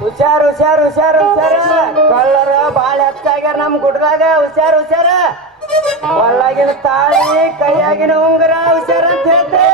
ಹುಷಾರ್, ಹುಷಾರು ಹುಷಾರು, ಹುಷಾರ. ಕಳ್ಳರ ಬಾಳ ಹೆಚ್ಚಾಗ್ಯಾರ ನಮ್ ಗುಡ್ದಾಗ ಹುಷಾರು, ಹುಷಾರ. ಒಳ್ಳಾಗಿನ ತಾಳಿ, ಕೈಯಾಗಿನ ಉಂಗುರ ಹುಷಾರು ಅಂತ ಹೇಳ್ತೆ.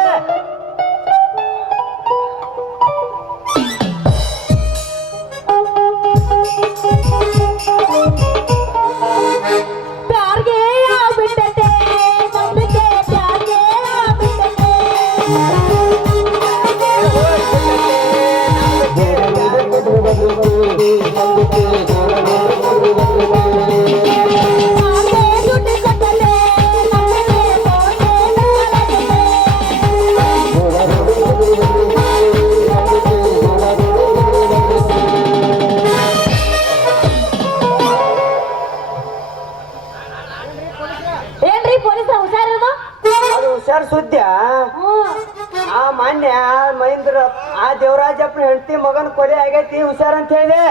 ಸುದ್ಯ ಹ್ಮ್ ಆ ಮಾನ್ಯ ಮಹೇಂದ್ರ ಆ ದೇವರಾಜಪ್ಪನ ಹೆಂಡತಿ ಮಗನ ಕೊಲೆ ಆಗೈತಿ ಹುಷಾರ ಅಂತ ಹೇಳಿದೆ.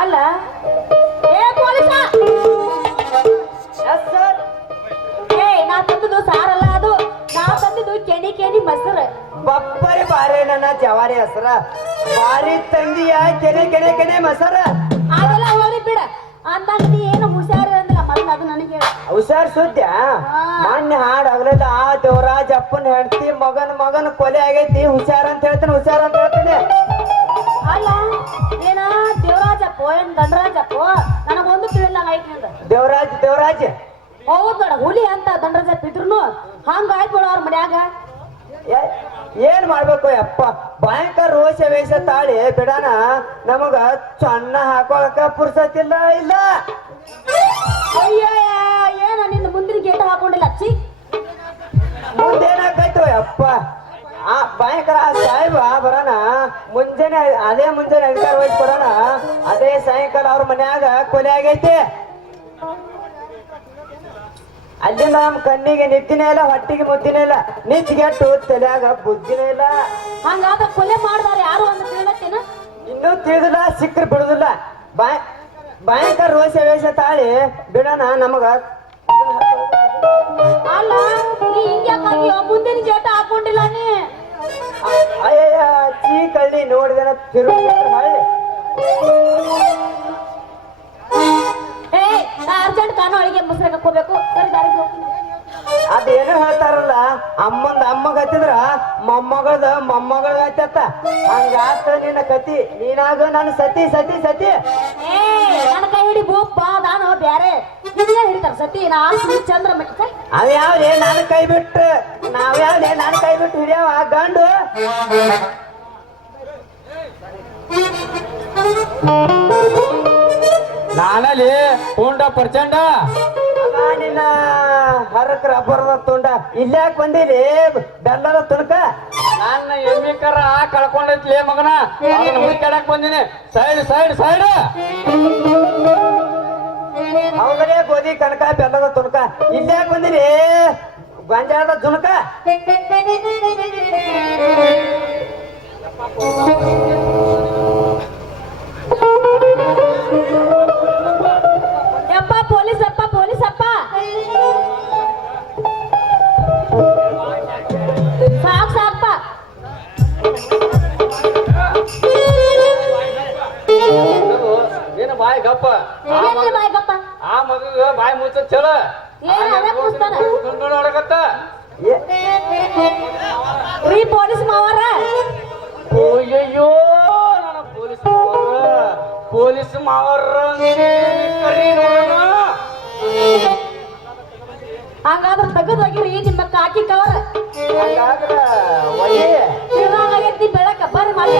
ಅಲ್ಲ? ನಾ ತಂದದ್ದು ಸಾರಲ್ಲ ಅದು. ನಾ ತಂದದ್ದು ಕೆಣಿ ಕೆಣಿ ಮೊಸರು. ಬಪ್ಪರಿ ಬಾರಿ ನನ್ನ ಜವಾರಿ ಹೆಸರ. ಬಾರಿ ತಂಗಿಯ ಕೆನೆ ಕೆನೆ ಕೆನೆ ಮಸರ. ಅದೆಲ್ಲ ಹೋಗಿ ಬಿಡ. ಅಂದಾಗ ನೀ ಏನು ಹುಷಾರಿ ಅದು ನನಗೆ. ಹುಷಾರ್ ಸುದ್ದಿ ಮಣ್ಣ ಹಾಡ್ ಆಗ್ಲದ ಆ ದೇವರಾಜ್ ಅಪ್ಪನ ಹೆಂಡತಿ ಮಗನ ಮಗನ ಕೊಲೆ ಆಗೈತಿ. ಹುಷಾರ್ ಅಂತ ಹೇಳ್ತೀನಿ ಹುಷಾರ್ ಅಂತ ಹೇಳ್ತೇನೆ. ಅಲ್ಲ ಏನ ದೇವರಾಜಪ್ಪ ಏನ್ ದಂಡರಾಜಪ್ಪ ನನಗೊಂದು ತಿಳಿಲ್ಲ ನಿಂದ. ದೇವರಾಜ್ ದೇವರಾಜ್. ಹೌದ್ ನೋಡ ಹುಲಿ ಅಂತ ದಂಡರಾಜ ಇದ್ರು ಹಂಗ ನೋಡ ಅವ್ರ ಮನ್ಯಾಗ. ಏನ್ ಮಾಡ್ಬೇಕು ಅಪ್ಪ ಭಯಂಕರ ರೋಷ ವೇಷ ತಾಳಿ ಬಿಡಾನ ನಮಗ ಸಣ್ಣ ಹಾಕೊಳಕ ಪುರ್ಸತ್ತಿಲ್ಲ ಇಲ್ಲ. ಅಯ್ಯ ಏನ ನಿನ್ನ ಮುಂದಿನ ಗೇಟ್ ಹಾಕೊಂಡಿಲ್ಲ. ಚಿ ಮುಂದೇನಾಕೈತು ಅಪ್ಪ ಆ ಭಯಂಕರ ಆ ಸಾಹೇಬ ಬರೋಣ. ಮುಂಜಾನೆ ಅದೇ ಮುಂಜಾನೆ ಅಧಿಕಾರ ವಹಿಸಿ ಬರೋಣ. ಅದೇ ಸಾಯಂಕಾಲ ಅವ್ರ ಮನ್ಯಾಗ ಕೊಲೆ ಆಗೈತಿ. ಅಲ್ಲಿಂದ ನಮ್ ಕಣ್ಣಿಗೆ ನಿತ್ತಿನೇ ಇಲ್ಲ ಹೊಟ್ಟಿಗೆ ಮುದ್ದಿನೇ ಇಲ್ಲ. ನಿಚ್ಗೆಟ್ಟು ತಲೆಯಾಗ ಬುದ್ಧಿನೇ ಇಲ್ಲ. ಹಂಗಾದ್ರೆ ಕೊಲೆ ಮಾಡ್ದಾರ ಯಾರು ಅಂತ ತಿಳಿಲತ್ತೇನ? ಇನ್ನೂ ತಿಳಿದಿಲ್ಲ ಸಿಕ್ಕರು ಬಿಡುದಿಲ್ಲ. ಭಯ ಭಯಂಕರ ರೋಷ ವೇಷ ತಾಳಿ ಬಿಡೋಣ ನಮಗ. ಅಲ್ಲ ನೀ ಮುಂದಿನ ಜೋಟ ಹಾಕೊಂಡಿಲ್ಲ ನೀ? ಅಯ್ಯಯ್ಯ ಚೀ ಕಳ್ಳಿ ನೋಡಿದನ ತಿರು ಮಾಡಿ ಏ ಅರ್ಜೆಂಟ್ ಕಾನೋಳಿಗೆ ಮೊಸರು ಹಾಕೋಬೇಕು ಸರಿ ದಾರಿಗೆ ಹೋಗ್ತೀನಿ. ಅದೇನು ಹೇಳ್ತಾರಲ್ಲ? ಅಮ್ಮಂದ ಅಮ್ಮಗ ಹತ್ತಿದ್ರ ಮೊಮ್ಮಗದ ಮೊಮ್ಮಗಳ ಹತ್ತತ್ತ ಹಂಗಾತ ನಿನ್ನ ಕತಿ ನೀನಾಗ ನಾನು ಸತಿ ಸತಿ ಸತಿ. ನನ್ನ ಕೈ ಹಿಡಿ ಬೂಪ್ ನಾನು ಬ್ಯಾರೆ. ಹಿಡಿತಾರ ಸತಿ ನಾ ಚಂದ್ರ ಮಟ್ಟ ಕೈ ಅವ್ ಯಾವ್ದೇ ನಾನು ಕೈ ಬಿಟ್ಟು ನಾವ್ ನನ್ನ ನಾನು ಕೈ ಬಿಟ್ಟು ಹಿಡಿಯವ ಗಂಡು. ನಾನಲ್ಲಿ ಪೂಂಡ ಪ್ರಚಂಡ. ನಿನ್ನ ಹರಕ್ ರಬ್ಬರದ ತುಂಡ ಇಲ್ಯಾಕ್ ಬಂದಿರಿ ಬೆಲ್ಲದ ತುಣಕ? ನನ್ನ ಎಮ್ಮಿ ಕರ ಕಳ್ಕೊಂಡೈತ್ಲೇ ಮಗನ? ಅದನ್ನ ಹುಡುಕಾಡಕ್ ಬಂದಿನಿ. Side side side! ಅವಗಲೇ ಗೋಧಿ ಕಣಕ ಬೆಲ್ಲದ ತುಣಕ. ಇಲ್ಯಾಕ್ ಬಂದಿರಿ ಗೊಂಜಾಳದ ಜುಣಕ ಬಾಯ್ ಮುಚ್ಚ ಚಲ? ನೋಡಕತ್ತ ರೀ ಪೊಲೀಸ್ ಮಾವಾರ? ಅಯ್ಯಯ್ಯೋ ನನ್ನ ಪೊಲೀಸ್ ಮಾವರ. ಪೊಲೀಸ್ ಮಾವರ ಕರಿ ನೋಡೋಣ. ಹಂಗಾದ್ರೆ ನಿಮ್ಮ ಕಾಕಿ ಕವರ್. ಹಂಗಾದ್ರ ಬೆಳಕ ಬರ್ರಿ ಮಾಡಿ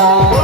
না